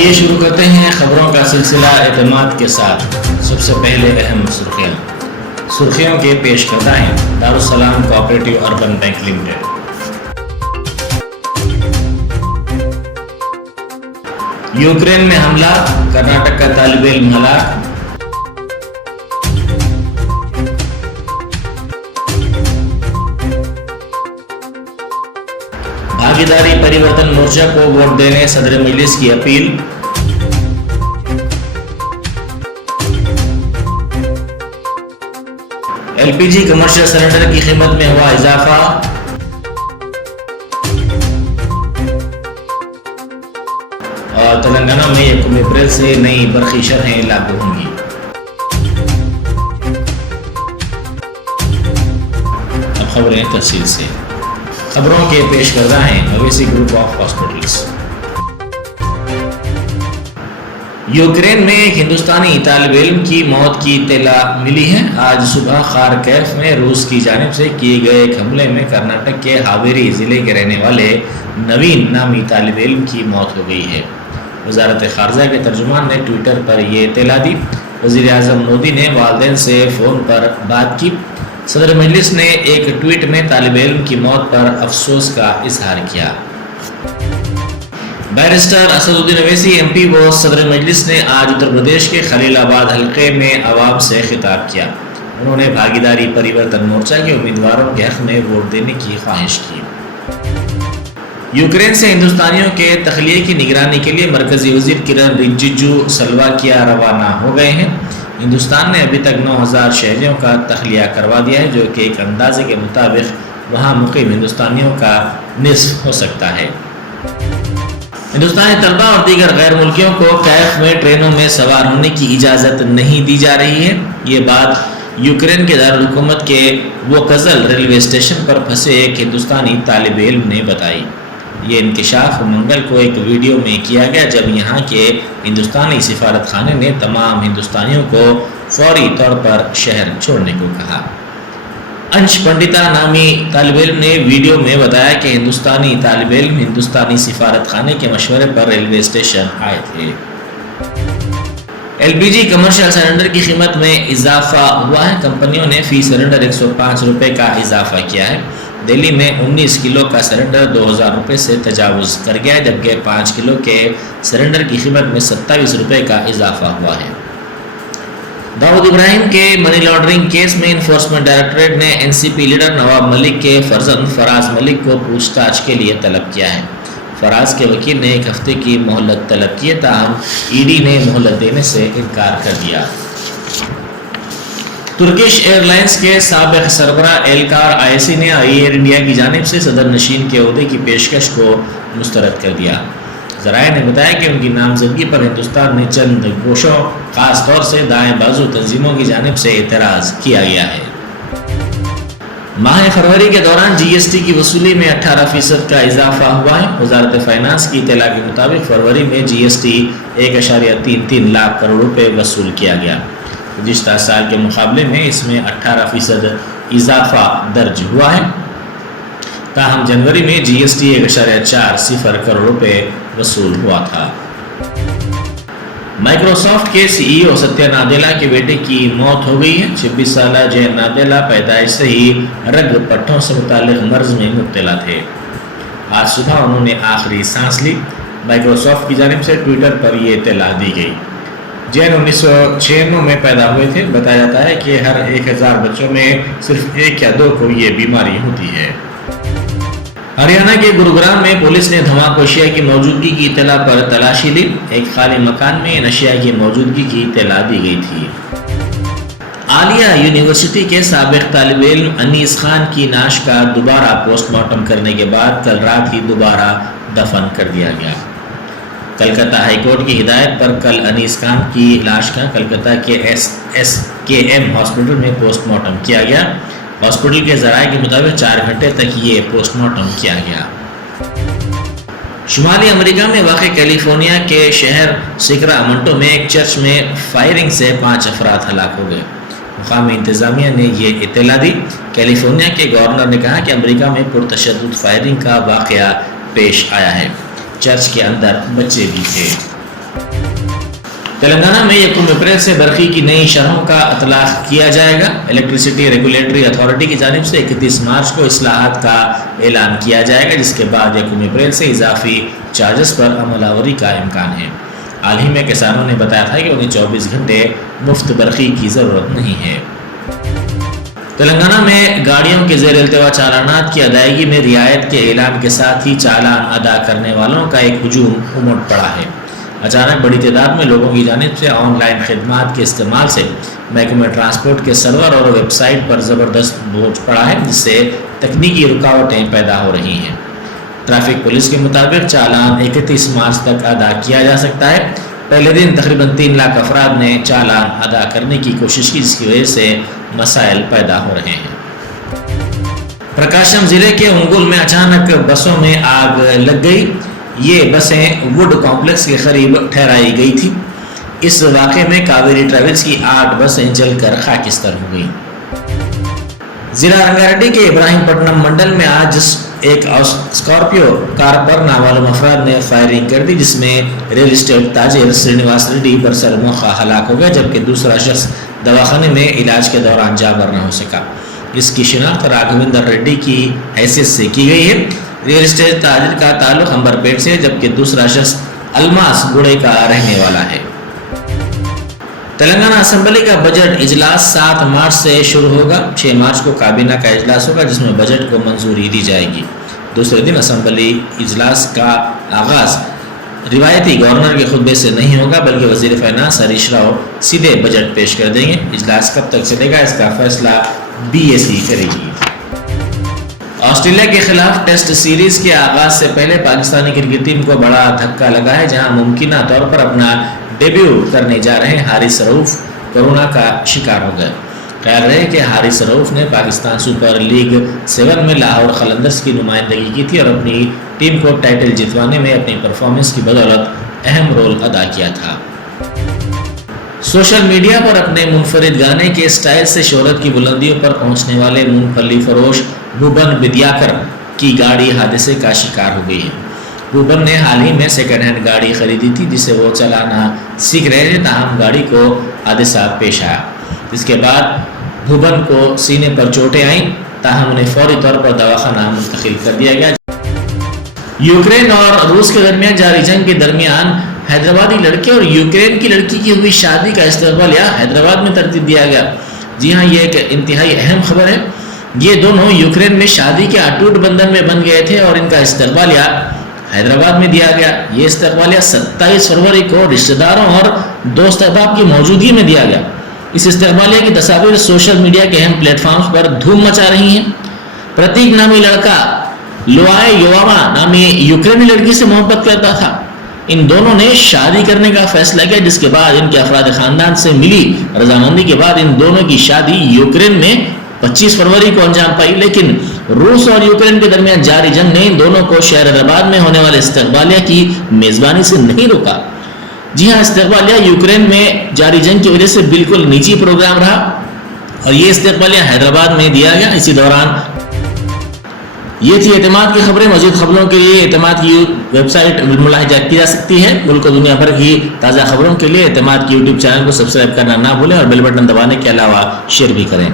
آئیے شروع کرتے ہیں خبروں کا سلسلہ اعتماد کے ساتھ۔ سب سے پہلے اہم سرخیوں کے پیش کردہ ہیں۔ Darussalam cooperative urban bank limited. Ukraine میں حملہ، کرناٹک کا طالب علم ہلاک۔ بھاگیداری پریورتن مورچہ کو ووٹ دینے صدر مجلس کی اپیل۔ ایل پی جی کمرشل سلنڈر کی قیمت میں ہوا اضافہ۔ اور تلنگانہ میں 1 اپریل سے نئی برقی شرحیں لاگو ہوں گی۔ اب خبریں تفصیل سے۔ خبروں کے پیش کردہ ہیں مویسی گروپ آف ہاسپٹلز۔ یوکرین میں ایک ہندوستانی طالب علم کی موت کی اطلاع ملی ہے۔ آج صبح خارکیف میں روس کی جانب سے کیے گئے ایک حملے میں کرناٹک کے ہاویری ضلع کے رہنے والے نوین نامی طالب علم کی موت ہو گئی ہے۔ وزارت خارجہ کے ترجمان نے ٹویٹر پر یہ اطلاع دی۔ وزیر اعظم مودی نے والدین سے فون پر بات کی۔ صدر مجلس نے ایک ٹویٹ میں طالب علم کی موت پر افسوس کا اظہار کیا۔ بیرسٹر اسد الدین اویسی ایم پی و صدر مجلس نے آج اتر پردیش کے خلیل آباد حلقے میں عوام سے خطاب کیا۔ انہوں نے بھاگیداری پریورتن مورچہ کے امیدواروں کے حق میں ووٹ دینے کی خواہش کی۔ یوکرین سے ہندوستانیوں کے تخلیے کی نگرانی کے لیے مرکزی وزیر کرن رجیجو سلواکیا روانہ ہو گئے ہیں۔ ہندوستان نے ابھی تک 9000 شہریوں کا تخلیہ کروا دیا ہے، جو کہ ایک اندازے کے مطابق وہاں مقیم ہندوستانیوں کا نصف ہو سکتا ہے۔ ہندوستانی طلبہ اور دیگر غیر ملکیوں کو کیف میں ٹرینوں میں سوار ہونے کی اجازت نہیں دی جا رہی ہے۔ یہ بات یوکرین کے دارالحکومت کے ووکزل ریلوے اسٹیشن پر پھنسے ایک ہندوستانی طالب علم نے بتائی۔ یہ انکشاف منگل کو ایک ویڈیو میں کیا گیا جب یہاں کے ہندوستانی سفارت خانے نے تمام ہندوستانیوں کو فوری طور پر شہر چھوڑنے کو کہا۔ انش پنڈتا نامی طالب علم نے ویڈیو میں بتایا کہ ہندوستانی طالب علم ہندوستانی سفارت خانے کے مشورے پر ریلوے اسٹیشن آئے تھے۔ ایل پی جی کمرشل سلنڈر کی قیمت میں اضافہ ہوا ہے۔ کمپنیوں نے فی سلنڈر 105 روپے کا اضافہ کیا ہے۔ دہلی میں 19 کلو کا سلنڈر 2000 روپے سے تجاوز کر گیا ہے، جبکہ 5 کلو کے سلنڈر کی قیمت میں 27 روپے کا اضافہ ہوا ہے۔ داؤد ابراہیم کے منی لانڈرنگ کیس میں انفورسمنٹ ڈائریکٹوریٹ نے این سی پی لیڈر نواب ملک کے فرزند فراز ملک کو پوچھ تاچھ کے لیے طلب کیا ہے۔ فراز کے وکیل نے 1 ہفتے کی مہلت طلب کی، تاہم ای ڈی نے مہلت دینے سے انکار کر دیا۔ ترکش ایئر لائنز کے سابق سربراہ ایلکار آئیسی نے ایئر انڈیا کی جانب سے صدر نشین کے عہدے کی پیشکش کو مسترد کر دیا۔ ذرائع نے بتایا کہ ان کی نامزدگی پر ہندوستان نے چند گوشوں، خاص طور سے دائیں بازو تنظیموں کی جانب سے اعتراض کیا گیا ہے۔ ماہ فروری کے دوران جی ایس ٹی کی وصولی میں 18% کا اضافہ ہوا ہے۔ وزارت فائنانس کی اطلاع کے مطابق فروری میں جی ایس ٹی 1.33 لاکھ کروڑ روپے وصول کیا گیا۔ گزشتہ سال کے مقابلے میں اس میں 18% اضافہ درج ہوا ہے، تاہم جنوری میں جی ایس ٹی 1.40 کروڑ روپے وصول ہوا تھا۔ مائیکروسافٹ کے سی ای او ستیہ ناڈیلا کے بیٹے کی موت ہو گئی ہے۔ 26 سالہ جے ناڈیلا پیدائش سے ہی رگ پٹھوں سے متعلق مرض میں مبتلا تھے۔ آج صبح انہوں نے آخری سانس لی۔ مائیکروسافٹ کی جانب سے ٹویٹر پر یہ اطلاع دی گئی۔ جین 1996 میں پیدا ہوئے تھے۔ بتایا جاتا ہے کہ ہر 1000 بچوں میں صرف 1 یا 2 کو یہ بیماری ہوتی ہے۔ ہریانہ کے گروگرام میں پولیس نے دھماکہ اشیاء کی موجودگی کی اطلاع پر تلاشی لی۔ ایک خالی مکان میں ان اشیاء کی موجودگی کی اطلاع دی گئی تھی۔ عالیہ یونیورسٹی کے سابق طالب علم انیس خان کی نعش کا دوبارہ پوسٹ مارٹم کرنے کے بعد کل رات ہی دوبارہ دفن کر دیا گیا۔ کلکتہ ہائی کورٹ کی ہدایت پر کل انیس خان کی لاش کا کلکتہ کے ایس کے ایم ہاسپٹل میں پوسٹ مارٹم کیا گیا۔ ہاسپٹل کے ذرائع کے مطابق 4 گھنٹے تک یہ پوسٹ مارٹم کیا گیا۔ شمالی امریکہ میں واقع کیلیفورنیا کے شہر سیکرامنٹو میں ایک چرچ میں فائرنگ سے 5 افراد ہلاک ہو گئے۔ مقامی انتظامیہ نے یہ اطلاع دی۔ کیلیفورنیا کے گورنر نے کہا کہ امریکہ میں پرتشدد فائرنگ کا واقعہ پیش آیا ہے۔ چرچ کے اندر بچے بھی تھے۔ تلنگانہ میں 1 اپریل سے برقی کی نئی شرحوں کا اطلاق کیا جائے گا۔ الیکٹریسٹی ریگولیٹری اتھارٹی کی جانب سے 31 مارچ کو اصلاحات کا اعلان کیا جائے گا، جس کے بعد 1 اپریل سے اضافی چارجز پر عمل آوری کا امکان ہے۔ حال ہی میں کسانوں نے بتایا تھا کہ انہیں 24 گھنٹے مفت برقی کی ضرورت نہیں ہے۔ تلنگانہ میں گاڑیوں کے زیر التوا چالانات کی ادائیگی میں رعایت کے اعلان کے ساتھ ہی چالان ادا کرنے والوں کا ایک ہجوم امٹ پڑا ہے۔ اچانک بڑی تعداد میں لوگوں کی جانب سے آن لائن خدمات کے استعمال سے محکمہ ٹرانسپورٹ کے سرور اور ویب سائٹ پر زبردست بوجھ پڑا ہے، جس سے تکنیکی رکاوٹیں پیدا ہو رہی ہیں۔ ٹریفک پولیس کے مطابق چالان 31 مارچ تک ادا کیا جا سکتا ہے۔ پہلے دن تقریباً 3 لاکھ افراد نے چالان ادا کرنے کی کوشش کی، جس کی وجہ سے مسائل پیدا ہو رہے ہیں۔ پرکاشم ضلع کے انگول میں اچانک بسوں میں آگ لگ گئی۔ یہ بسیں ووڈ کمپلیکس کے قریب ٹھہرائی گئی تھی۔ اس واقعے میں کاویری ٹریولز کی 8 بسیں جل کر خاکستر ہو گئیں۔ ضلع رنگاریڈی کے ابراہیم پٹنم منڈل میں آج ایک اسکارپیو کار پر نامعلوم افراد نے فائرنگ کر دی، جس میں ریل اسٹیٹ تاجر سرینیواس ریڈی برسر موقع ہلاک ہو گیا، جبکہ دوسرا شخص دواخانے میں علاج کے دوران جاں بحق نہ ہو سکا۔ اس کی شناخت راگھویندر ریڈی کی حیثیت سے کی گئی ہے۔ ریل اسٹیٹ تاجر کا تعلق امبرپیٹ سے ہے، جبکہ دوسرا شخص الماس گڑے کا رہنے والا ہے۔ تلنگانہ اسمبلی کا بجٹ اجلاس 7 مارچ سے شروع ہوگا۔ 6 مارچ کو کابینہ کا اجلاس ہوگا، جس میں بجٹ کو منظوری دی جائے گی۔ دوسرے دن اسمبلی اجلاس کا آغاز روایتی گورنر کے خطبے سے نہیں ہوگا، بلکہ وزیر فائنانس ہریش راؤ سیدھے بجٹ پیش کر دیں گے۔ اجلاس کب تک چلے گا، اس کا فیصلہ BSE کرے گی۔ آسٹریلیا کے خلاف ٹیسٹ سیریز کے آغاز سے پہلے پاکستانی کرکٹ ٹیم کو بڑا دھکا لگا ہے، جہاں ممکنہ طور پر اپنا ڈیبیو کرنے جا رہے حارث رؤف کورونا کا شکار ہو گئے۔ خیال رہے کہ حارث رؤف نے پاکستان سپر لیگ 7 میں لاہور قلندرز کی نمائندگی کی تھی اور اپنی ٹیم کو ٹائٹل جتوانے میں اپنی پرفارمنس کی بدولت اہم رول ادا کیا تھا۔ سوشل میڈیا پر اپنے منفرد گانے کے سٹائل سے شہرت کی بلندیوں پر پہنچنے والے مونگ پھلی فروش بھوبن بدیاکر کی گاڑی حادثے کا شکار ہو گئی ہے۔ بھوبن نے حال ہی میں سیکنڈ ہینڈ گاڑی خریدی تھی، جسے وہ چلانا سیکھ رہے تھے، تاہم گاڑی کو حادثہ پیش آیا، جس کے بعد بھوبن کو سینے پر چوٹیں آئیں، تاہم انہیں فوری طور پر دواخانہ منتقل کر دیا گیا۔ یوکرین اور روس کے درمیان جاری جنگ کے درمیان حیدرآبادی لڑکے اور یوکرین کی لڑکی کی ہوئی شادی کا استقبالیہ حیدرآباد میں ترتیب دیا گیا۔ جی ہاں، یہ ایک انتہائی اہم خبر ہے۔ یہ دونوں یوکرین میں شادی کے اٹوٹ بندھن میں بن گئے تھے اور ان کا استقبالیہ حیدرآباد میں دیا گیا۔ یہ استقبالیہ 27 فروری کو رشتہ داروں اور دوست احباب کی موجودگی میں دیا گیا۔ اس استقبالیہ کی تصاویر سوشل میڈیا کے اہم پلیٹ فارمز پر دھوم مچا رہی ہیں۔ پرتیک نامی لڑکا لوائے یوواما نامی یوکرینی لڑکی سے محبت کرتا تھا۔ ان دونوں نے شادی کرنے کا فیصلہ کیا، جس کے بعد ان کے افراد خاندان سے ملی رضامندی کے بعد ان دونوں کی شادی یوکرین میں 25 فروری کو انجام پائی، لیکن روس اور یوکرین کے درمیان جاری جنگ نے ان دونوں کو شہر حیدرآباد میں ہونے والے استقبالیہ کی میزبانی سے نہیں روکا۔ جی ہاں، استقبالیہ یوکرین میں جاری جنگ کی وجہ سے بالکل نجی پروگرام رہا اور یہ استقبالیہ حیدرآباد میں دیا گیا۔ اسی دوران یہ تھی اعتماد کی خبریں۔ مزید خبروں کے لیے اعتماد کی ویب سائٹ ملاحظہ کی جا سکتی ہے۔ ملک و دنیا بھر کی تازہ خبروں کے لیے اعتماد کی YouTube چینل کو سبسکرائب کرنا نہ بھولیں اور بیل بٹن دبانے کے علاوہ شیئر بھی کریں۔